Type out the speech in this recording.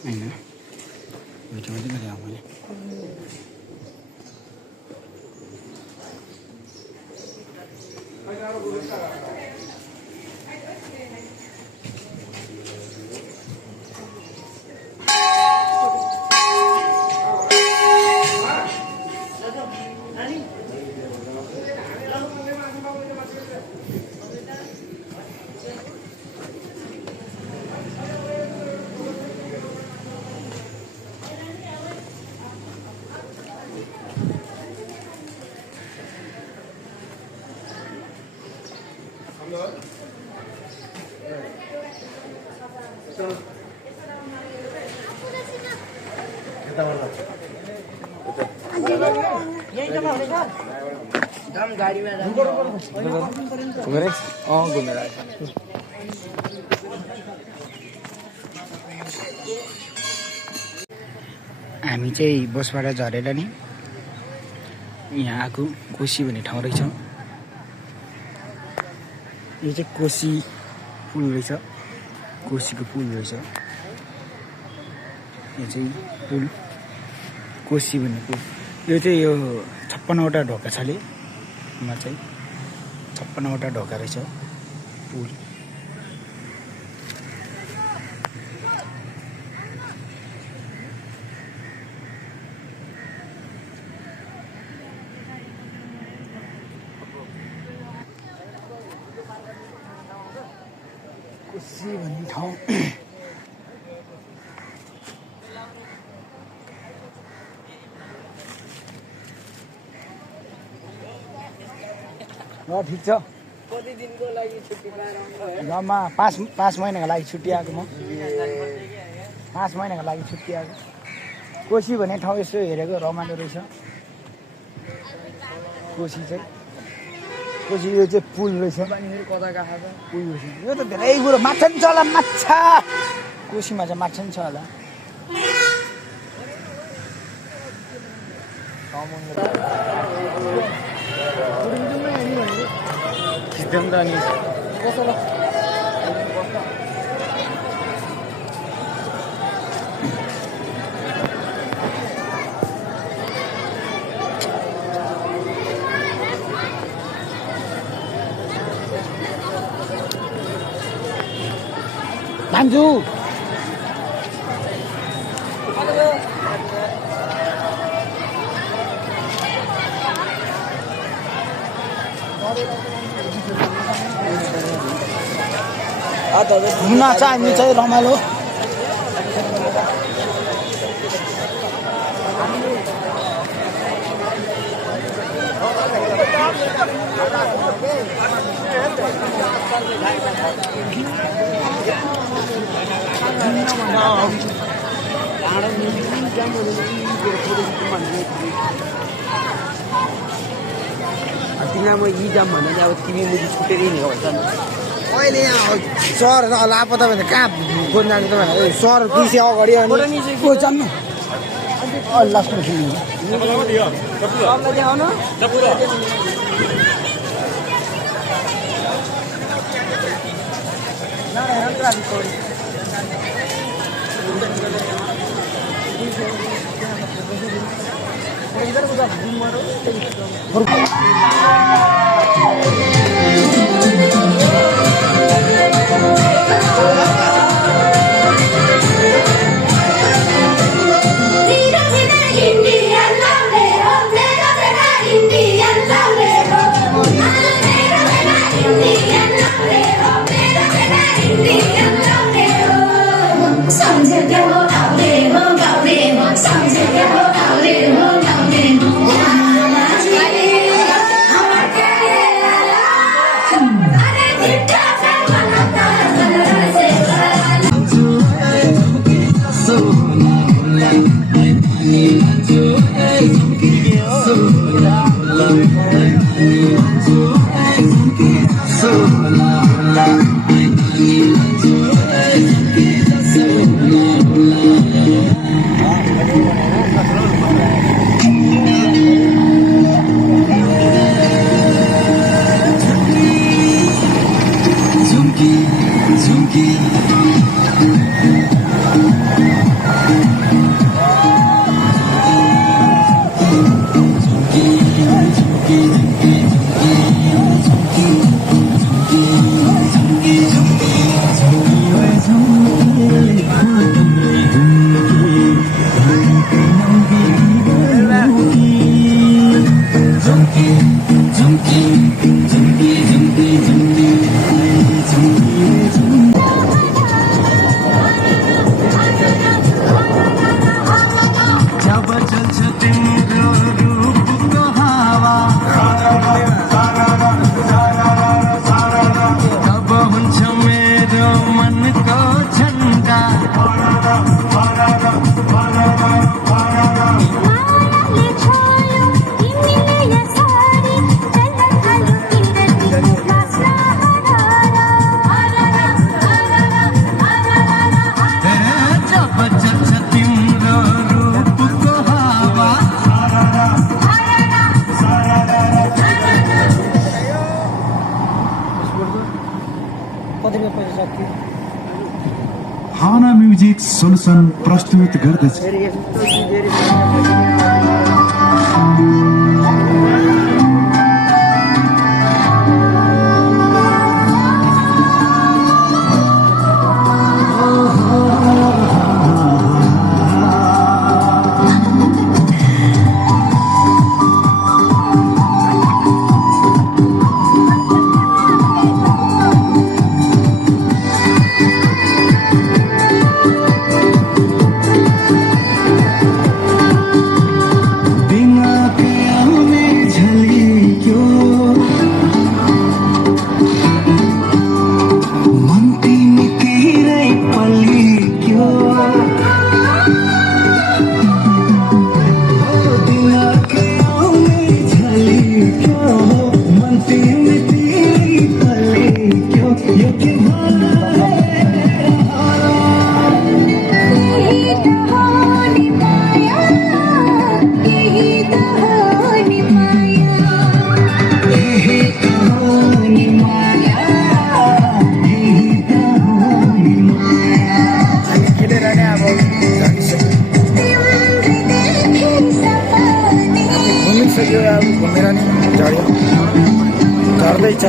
होइन भिडियो मात्रै गरेँ मैले घुमेर हामी चाहिँ बसबाट झरेर नि यहाँ आएको कोशी भन्ने ठाउँ रहेछ। यो चाहिँ कोशी पुल रहेछ, कोशीको पुल रहेछ। यो चाहिँ पुल कोशी भन्ने पुल। यो चाहिँ यो 56वटा ढोका छले मा चाहिँ 56वटा ढोका रहेछ पुल। कोशी भन्ने ठाउँ ठिक छ। कति दिनको लागि छुट्टी पाएर जम्मा 5 महिनाको लागि छुट्टी आएको म। 5 महिनाको लागि छुट्टी आएको। कोशी भन्ने ठाउँ यसो हेरेको रमाइलो रहेछ। कोशी चाहिँ कोशी यो चाहिँ पुल रहेछ। कता गएको छ पुल रहेछ। यो त धेरै कुरो माछा नि छ होला, माछा कोशीमा चाहिँ माछा नि छ होला। खिच्दैन त अनि भान्जु घुम्न चाहिँ हामी चाहिँ रमाइलो। तिमीलाई म यी जाम भने अब तिमी मुजी छुटेर हिँडेको हुन्छ नि। अहिले यहाँ सर लापता भने कहाँ खोज्न जान्छ तपाईँ? सर पिछे अगाडि अनि को जान्नु लास्टमा खेल्नु भावना म्युजिक सोल्युसन प्रस्तुत गर्दछ। फेरि यस्तो सुनेर बिना प्यार में झल्क्यो मन तिमीतिरै पल्क्यो बिना प्यार में झल्क्यो मन तिमीतिरै पल्क्यो यो के खेलेर नै अब घुमिसक्यो अब घुमेर नि झऱ्यो झर्दैछ